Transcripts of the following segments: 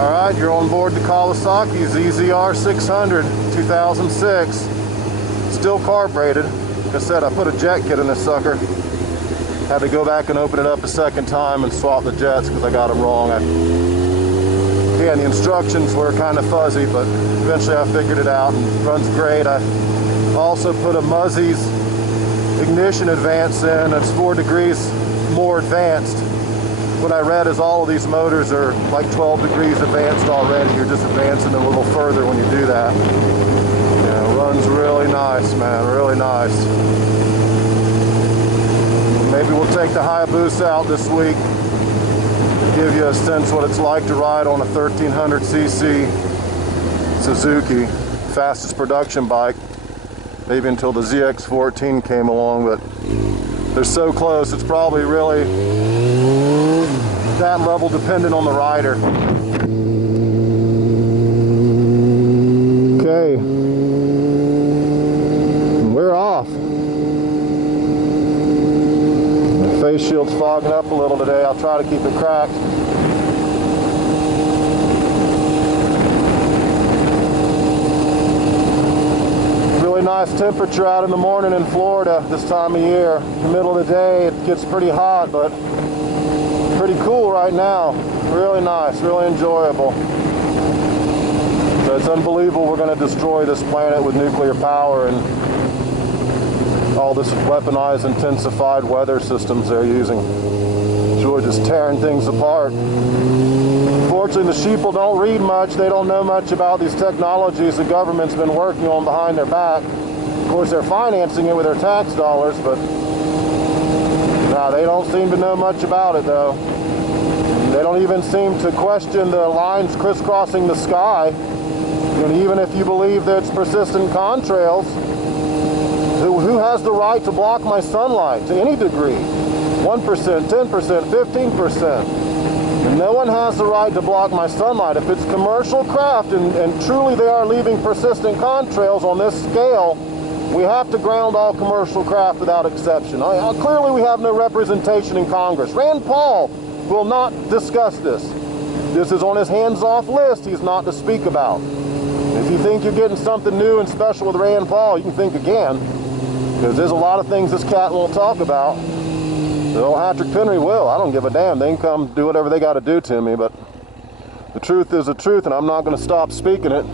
Alright, you're on board the Kawasaki ZZR 600 2006. Still carbureted. Like I said, I put a jet kit in this sucker. Had to go back and open it up a second time and swap the jets because I got them wrong. Again, the instructions were kind of fuzzy, but eventually I figured it out and it runs great. I also put a Muzzi's ignition advance in. It's 4 degrees more advanced. What I read is all of these motors are like 12 degrees advanced already. You're just advancing them a little further when you do that. Yeah, it runs really nice, man, really nice. Maybe we'll take the Hayabusa out this week, give you a sense what it's like to ride on a 1300cc Suzuki, fastest production bike, maybe until the ZX14 came along, but they're so close, it's probably really that level dependent on the rider. Okay, we're off. The face shield's fogging up a little today. I'll try to keep it cracked. Really nice temperature out in the morning in Florida this time of year. In the middle of the day it gets pretty hot, but pretty cool right now. Really nice, really enjoyable. So it's unbelievable we're going to destroy this planet with nuclear power and all this weaponized, intensified weather systems they're using. It's really just tearing things apart. Fortunately, the sheeple don't read much. They don't know much about these technologies the government's been working on behind their back. Of course, they're financing it with their tax dollars, but they don't seem to know much about it, though. They don't even seem to question the lines crisscrossing the sky. And even if you believe that it's persistent contrails, who has the right to block my sunlight to any degree? 1%, 10%, 15%. And no one has the right to block my sunlight. If it's commercial craft and truly they are leaving persistent contrails on this scale, we have to ground all commercial craft without exception. Clearly we have no representation in Congress. Rand Paul will not discuss this. This is on his hands-off list he's not to speak about. If you think you're getting something new and special with Rand Paul, you can think again, because there's a lot of things this cat won't talk about. The old Patrick Henry will. I don't give a damn. They can come do whatever they got to do to me, but the truth is the truth, and I'm not going to stop speaking it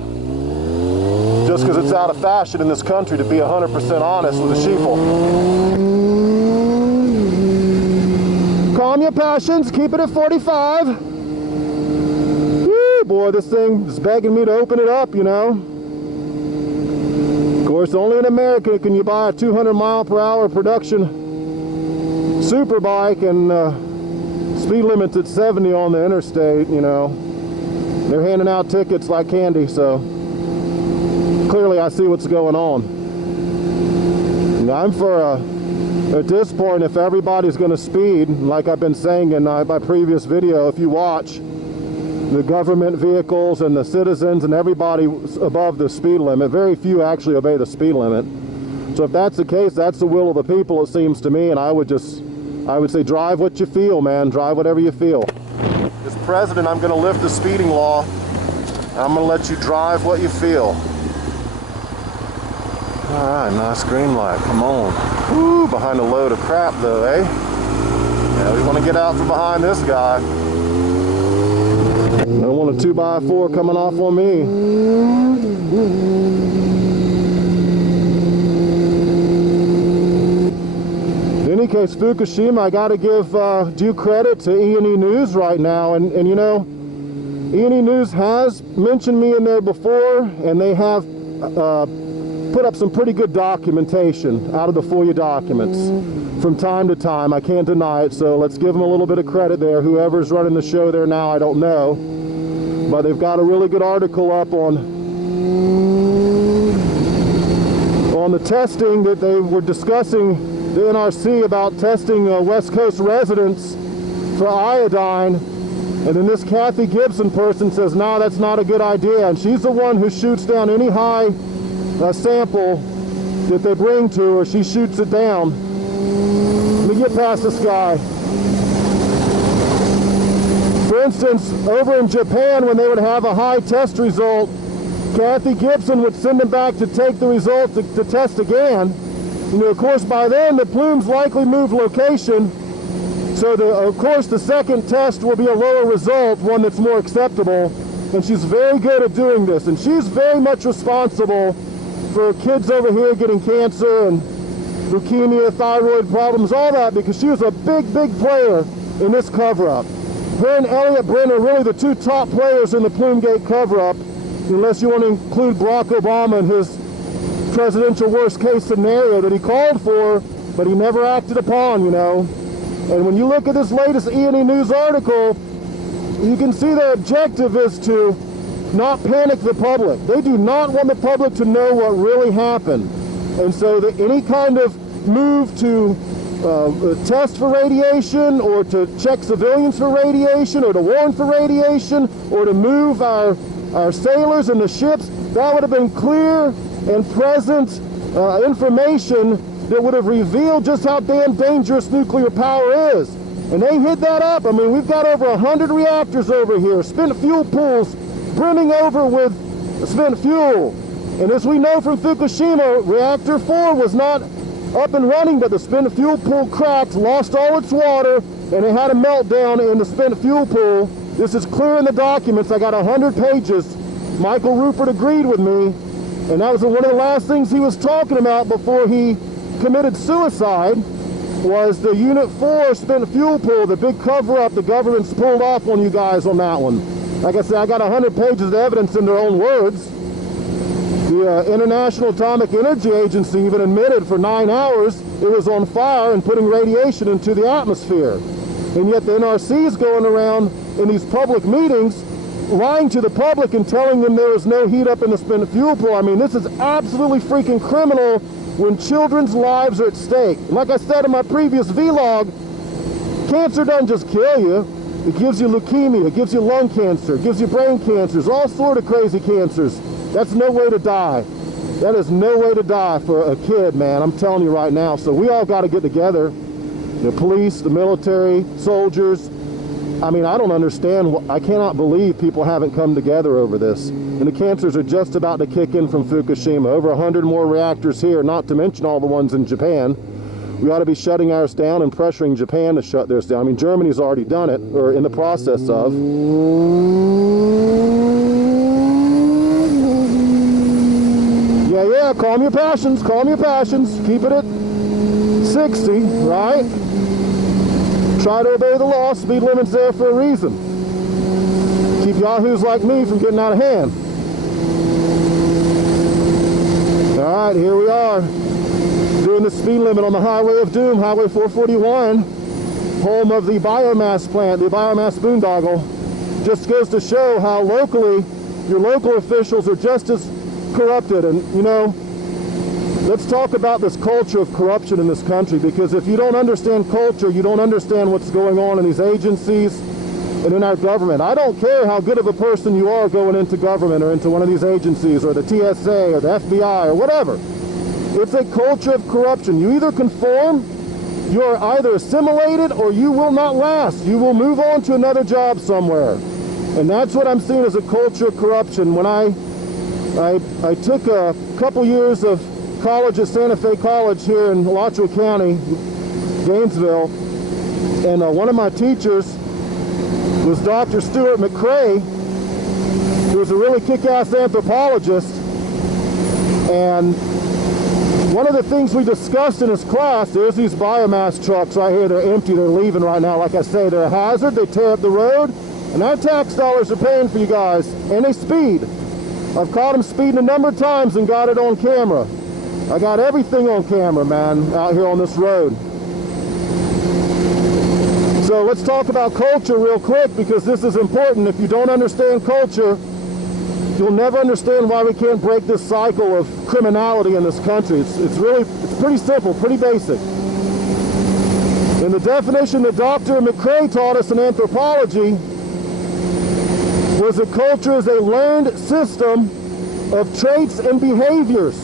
just because it's out of fashion in this country to be 100% honest with the sheeple. Calm your passions, keep it at 45. Woo, boy, this thing is begging me to open it up, you know. Of course, only in America can you buy a 200-mile-per-hour production super bike and speed limit's at 70 on the interstate, you know. They're handing out tickets like candy, so clearly I see what's going on. And I'm for at this point, if everybody's going to speed, like I've been saying in my previous video, if you watch, the government vehicles and the citizens and everybody above the speed limit, very few actually obey the speed limit. So if that's the case, that's the will of the people, it seems to me, and I would say drive what you feel, man. Drive whatever you feel. As president, I'm going to lift the speeding law, and I'm going to let you drive what you feel. Alright, nice green light. Come on. Woo, behind a load of crap, though, eh? Yeah, we want to get out from behind this guy. I don't want a 2x4 coming off on me. In any case, Fukushima, I got to give due credit to Enenews right now, and you know, Enenews has mentioned me in there before, and they have put up some pretty good documentation out of the FOIA documents from time to time. I can't deny it, so let's give them a little bit of credit there. Whoever's running the show there now, I don't know, but they've got a really good article up on the testing that they were discussing, the NRC, about testing West Coast residents for iodine, and then this Kathy Gibson person says, no, that's not a good idea, and she's the one who shoots down any high sample that they bring to her. She shoots it down. Let me get past this guy. For instance, over in Japan, when they would have a high test result, Kathy Gibson would send them back to take the results to test again. You know, of course, by then the plumes likely moved location, so of course the second test will be a lower result, one that's more acceptable. And she's very good at doing this, and she's very much responsible for kids over here getting cancer and leukemia, thyroid problems, all that, because she was a big player in this cover-up. Her and Elliot Bryn are really the two top players in the plume-gate cover-up, unless you want to include Barack Obama in his presidential worst-case scenario that he called for, but he never acted upon, you know. And when you look at this latest Enenews article, you can see their objective is to not panic the public. They do not want the public to know what really happened. And so any kind of move to test for radiation, or to check civilians for radiation, or to warn for radiation, or to move our sailors and the ships, that would have been clear and present information that would have revealed just how damn dangerous nuclear power is. And they hid that up. I mean, we've got over 100 reactors over here, spent fuel pools brimming over with spent fuel. And as we know from Fukushima, reactor 4 was not up and running, but the spent fuel pool cracked, lost all its water, and it had a meltdown in the spent fuel pool. This is clear in the documents. I got 100 pages. Michael Rupert agreed with me, and that was one of the last things he was talking about before he committed suicide, was the Unit 4 spent fuel pool, the big cover-up the government's pulled off on you guys on that one. Like I said, I got 100 pages of evidence in their own words. The International Atomic Energy Agency even admitted for 9 hours it was on fire and putting radiation into the atmosphere. And yet the NRC is going around in these public meetings lying to the public and telling them there was no heat up in the spent fuel pool. I mean, this is absolutely freaking criminal when children's lives are at stake. And like I said in my previous vlog, cancer doesn't just kill you. It gives you leukemia, it gives you lung cancer, it gives you brain cancers, all sort of crazy cancers. That's no way to die. That is no way to die for a kid, man. I'm telling you right now. So we all got to get together. The police, the military, soldiers. I mean, I don't understand. I cannot believe people haven't come together over this. And the cancers are just about to kick in from Fukushima. Over 100 more reactors here, not to mention all the ones in Japan. We ought to be shutting ours down and pressuring Japan to shut theirs down. I mean, Germany's already done it, or in the process of. Yeah, calm your passions, calm your passions. Keep it at 60, right? Try to obey the law. Speed limit's there for a reason. Keep yahoos like me from getting out of hand. All right, here we are. Doing the speed limit on the Highway of Doom, Highway 441, home of the biomass plant, the biomass boondoggle. Just goes to show how locally, your local officials are just as corrupted. And, you know, let's talk about this culture of corruption in this country, because if you don't understand culture, you don't understand what's going on in these agencies and in our government. I don't care how good of a person you are going into government or into one of these agencies or the TSA or the FBI or whatever. It's a culture of corruption. You either conform, you are either assimilated, or you will not last. You will move on to another job somewhere. And that's what I'm seeing as a culture of corruption. When I took a couple years of college at Santa Fe College here in Alachua County, Gainesville, and one of my teachers was Dr. Stuart McCrae, who was a really kick-ass anthropologist. And one of the things we discussed in his class, there's these biomass trucks right here. They're empty. They're leaving right now. Like I say, they're a hazard. They tear up the road. And our tax dollars are paying for you guys. And they speed. I've caught them speeding a number of times and got it on camera. I got everything on camera, man, out here on this road. So let's talk about culture real quick, because this is important. If you don't understand culture, you'll never understand why we can't break this cycle of criminality in this country. It's pretty simple, pretty basic. And the definition that Dr. McCrae taught us in anthropology was a culture is a learned system of traits and behaviors.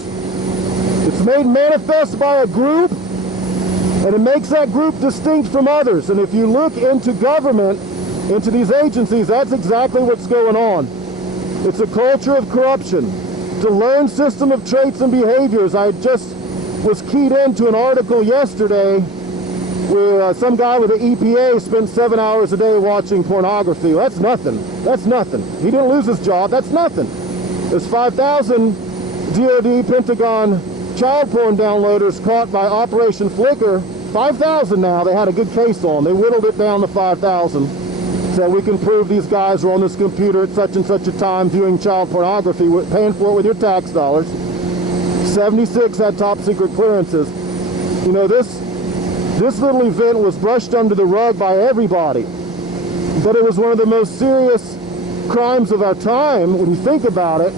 It's made manifest by a group, and it makes that group distinct from others. And if you look into government, into these agencies. That's exactly what's going on. It's a culture of corruption. It's a learned system of traits and behaviors. I just was keyed into an article yesterday where some guy with the EPA spent 7 hours a day watching pornography. That's nothing. That's nothing. He didn't lose his job. That's nothing. There's 5,000 DoD Pentagon child porn downloaders caught by Operation Flicker. 5,000 now. They had a good case on. They whittled it down to 5,000. So we can prove these guys were on this computer at such and such a time viewing child pornography, paying for it with your tax dollars. 76 had top secret clearances. You know, this little event was brushed under the rug by everybody. But it was one of the most serious crimes of our time when you think about it.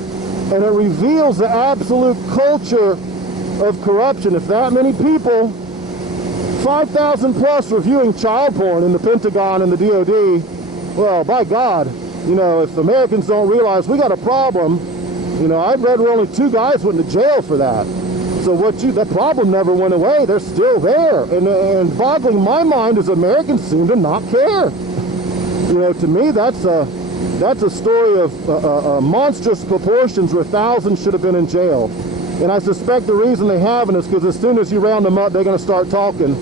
And it reveals the absolute culture of corruption. If that many people, 5,000 plus, were viewing child porn in the Pentagon and the DoD, well, by God, you know, if Americans don't realize we got a problem, you know, I've read where only 2 guys went to jail for that. So that problem never went away. They're still there. And boggling my mind is Americans seem to not care. You know, to me, that's a story of monstrous proportions where thousands should have been in jail. And I suspect the reason they haven't is because as soon as you round them up, they're going to start talking.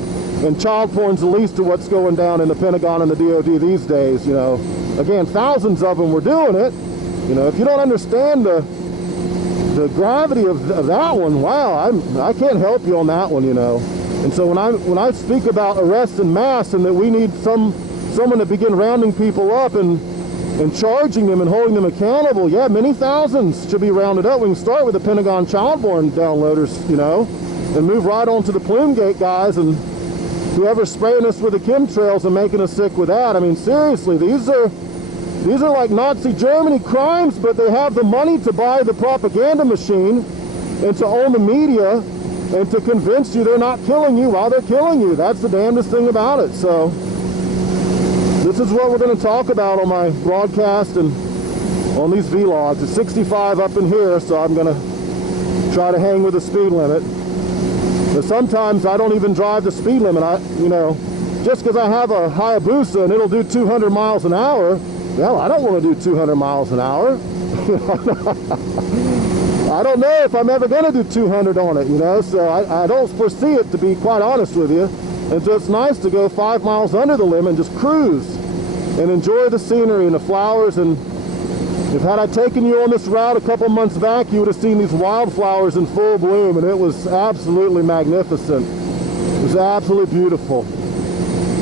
And child porn's the least of what's going down in the Pentagon and the DoD these days, you know. Again, thousands of them were doing it. You know, if you don't understand the gravity of that one, wow, I can't help you on that one, you know. And so when I speak about arrests en masse and that we need someone to begin rounding people up and charging them and holding them accountable, yeah, many thousands should be rounded up. We can start with the Pentagon child porn downloaders, you know, and move right on to the plume-gate guys and whoever's spraying us with the chemtrails and making us sick with that. I mean, seriously, these are like Nazi Germany crimes, but they have the money to buy the propaganda machine and to own the media and to convince you they're not killing you while they're killing you. That's the damnedest thing about it. So this is what we're going to talk about on my broadcast and on these vlogs. It's 65 up in here, so I'm going to try to hang with the speed limit. But sometimes I don't even drive the speed limit. You know, just because I have a Hayabusa and it'll do 200 miles an hour, well, I don't want to do 200 miles an hour. I don't know if I'm ever going to do 200 on it, you know, so I don't foresee it, to be quite honest with you. And so it's nice to go 5 miles under the limit and just cruise and enjoy the scenery and the flowers. And if had I taken you on this route a couple months back, you would have seen these wildflowers in full bloom, and it was absolutely magnificent. It was absolutely beautiful.